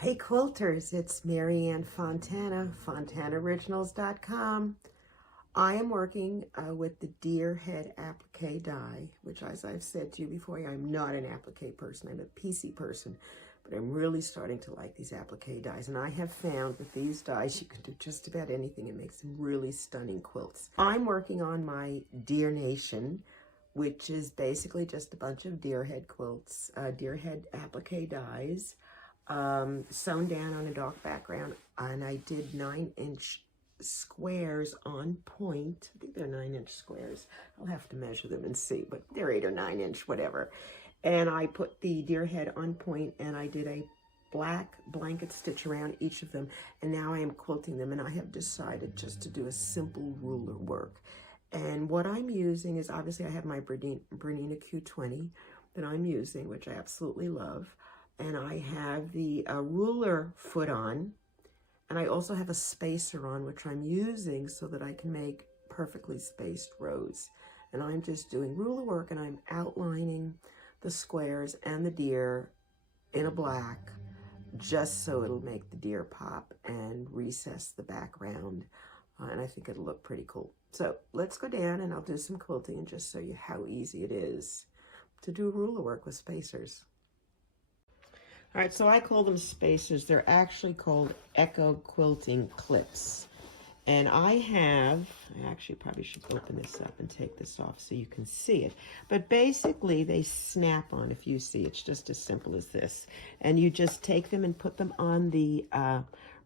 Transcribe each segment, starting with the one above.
Hey quilters, it's Marianne Fontana, fontanaoriginals.com. I am working with the deer head applique die, which, as I've said to you before, I'm not an applique person, I'm a PC person, but I'm really starting to like these applique dies. And I have found with these dies, you can do just about anything and make some really stunning quilts. I'm working on my Deer Nation, which is basically just a bunch of deer head quilts, deer head applique dies, sewn down on a dark background, and I did 9-inch squares on point. I think they're 9-inch squares. I'll have to measure them and see, but they're 8 or 9-inch, whatever. And I put the deer head on point, and I did a black blanket stitch around each of them, and now I am quilting them, and I have decided just to do a simple ruler work. And what I'm using is, obviously I have my Bernina Q20 that I'm using, which I absolutely love. And I have the ruler foot on, and I also have a spacer on, which I'm using so that I can make perfectly spaced rows. And I'm just doing ruler work, and I'm outlining the squares and the deer in a black, just so it'll make the deer pop and recess the background. And I think it'll look pretty cool. So let's go down and I'll do some quilting and just show you how easy it is to do ruler work with spacers. All right, so I call them spacers. They're actually called AccuQuilting clips. And I actually probably should open this up and take this off so you can see it. But basically they snap on, if you see, it's just as simple as this. And you just take them and put them on the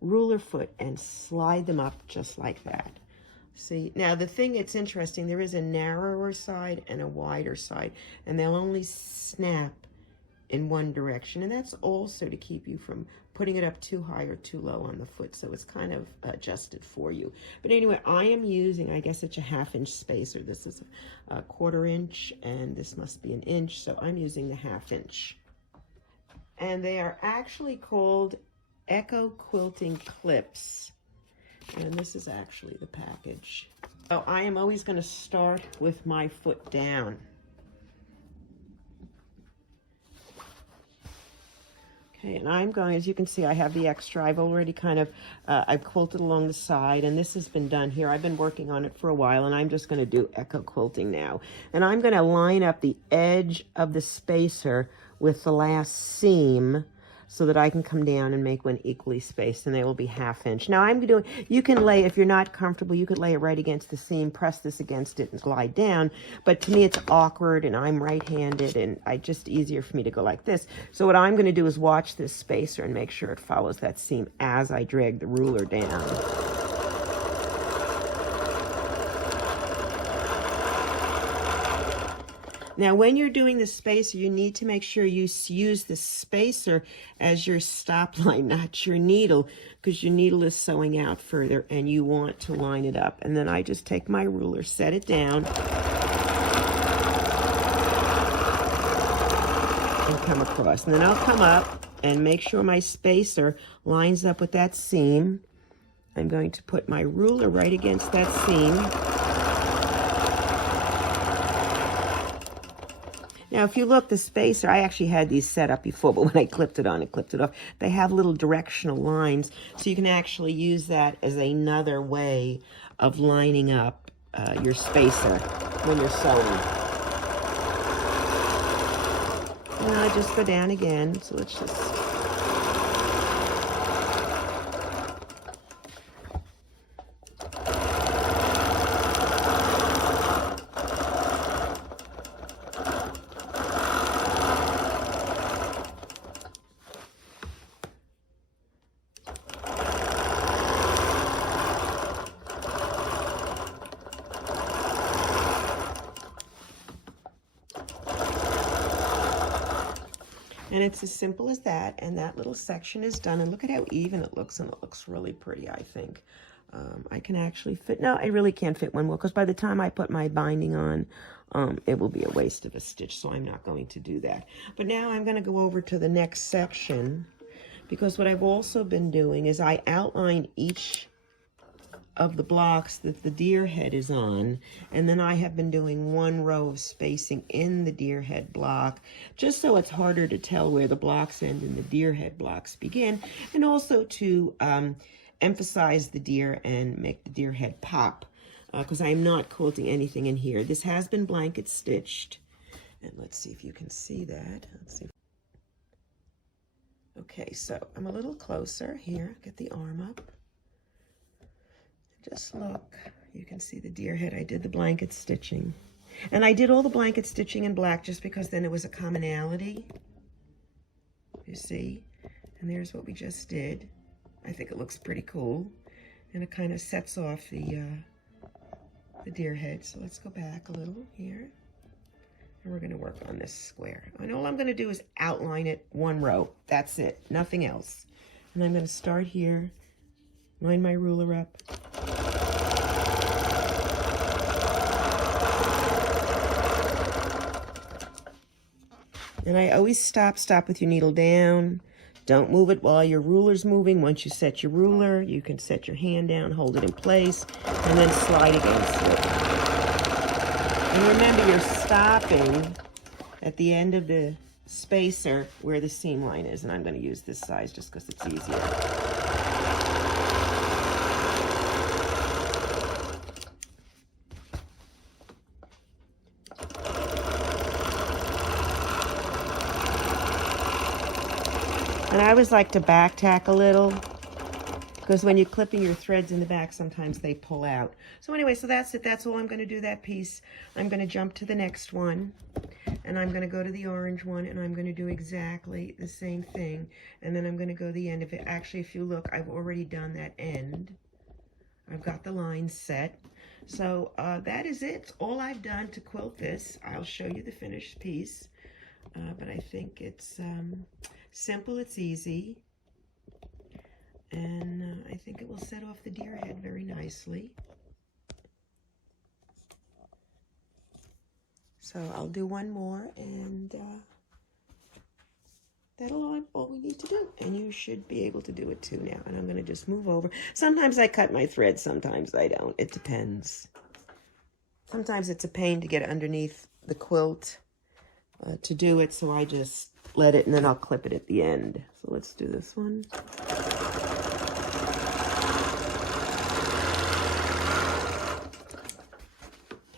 ruler foot and slide them up just like that. See, now the thing that's interesting, there is a narrower side and a wider side, and they'll only snap in one direction, and that's also to keep you from putting it up too high or too low on the foot, so it's kind of adjusted for you. But anyway, I am using, I guess it's a 1/2-inch spacer. This is a 1/4 inch, and this must be 1 inch, so I'm using the 1/2 inch. And they are actually called AccuQuilting clips, and this is actually the package. So I am always going to start with my foot down. Okay, and I'm going, as you can see, I have the extra. I've already kind of, I've quilted along the side, and this has been done here. I've been working on it for a while, and I'm just going to do AccuQuilting now. And I'm going to line up the edge of the spacer with the last seam so that I can come down and make one equally spaced, and they will be 1/2 inch. Now I'm doing, you can lay, if you're not comfortable, you could lay it right against the seam, press this against it and glide down, but to me it's awkward, and I'm right-handed, and it's just easier for me to go like this. So what I'm going to do is watch this spacer and make sure it follows that seam as I drag the ruler down. Now, when you're doing the spacer, you need to make sure you use the spacer as your stop line, not your needle, because your needle is sewing out further, and you want to line it up. And then I just take my ruler, set it down, and come across. And then I'll come up and make sure my spacer lines up with that seam. I'm going to put my ruler right against that seam. Now, if you look, the spacer, I actually had these set up before, but when I clipped it on and clipped it off, they have little directional lines, so you can actually use that as another way of lining up your spacer when you're sewing. And I'll just go down again, so let's just... And it's as simple as that, and that little section is done. And look at how even it looks, and it looks really pretty, I think. I can actually fit, no, I really can't fit one more, because by the time I put my binding on, it will be a waste of a stitch, so I'm not going to do that. But now I'm going to go over to the next section, because what I've also been doing is I outline each of the blocks that the deer head is on, and then I have been doing 1 row of spacing in the deer head block, just so it's harder to tell where the blocks end and the deer head blocks begin, and also to emphasize the deer and make the deer head pop, because I'm not quilting anything in here. This has been blanket stitched, and let's see if you can see that. Let's see. Okay, so I'm a little closer here. Get the arm up. Just look. You can see the deer head. I did the blanket stitching. And I did all the blanket stitching in black just because then it was a commonality. You see? And there's what we just did. I think it looks pretty cool. And it kind of sets off the deer head. So let's go back a little here. And we're going to work on this square. And all I'm going to do is outline it 1 row. That's it. Nothing else. And I'm going to start here. Line my ruler up. And I always stop with your needle down. Don't move it while your ruler's moving. Once you set your ruler, you can set your hand down, hold it in place, and then slide against it. And remember, you're stopping at the end of the spacer where the seam line is. And I'm going to use this size just because it's easier. And I always like to back tack a little, because when you're clipping your threads in the back, sometimes they pull out. So anyway, so that's it. That's all I'm going to do, that piece. I'm going to jump to the next one, and I'm going to go to the orange one, and I'm going to do exactly the same thing. And then I'm going to go to the end of it. Actually, if you look, I've already done that end. I've got the line set. So that is it. All I've done to quilt this. I'll show you the finished piece. But I think it's simple, it's easy, and I think it will set off the deer head very nicely. So I'll do one more, and that'll all we need to do. And you should be able to do it too now. And I'm going to just move over. Sometimes I cut my thread, sometimes I don't. It depends. Sometimes it's a pain to get underneath the quilt to do it, so I just let it, and then I'll clip it at the end. So let's do this one.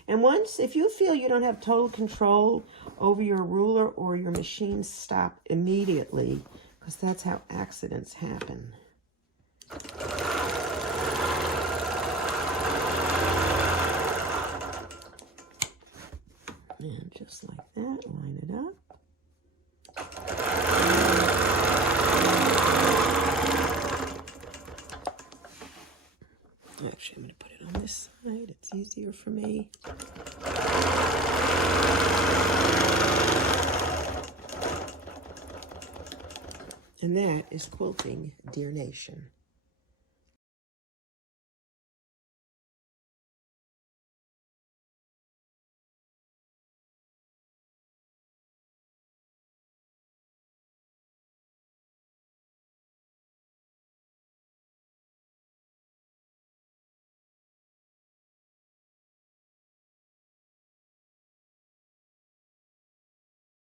And once, if you feel you don't have total control over your ruler or your machine, stop immediately, because that's how accidents happen. And just like that, line it up. Actually, I'm going to put it on this side. It's easier for me. And that is quilting Deer Nation.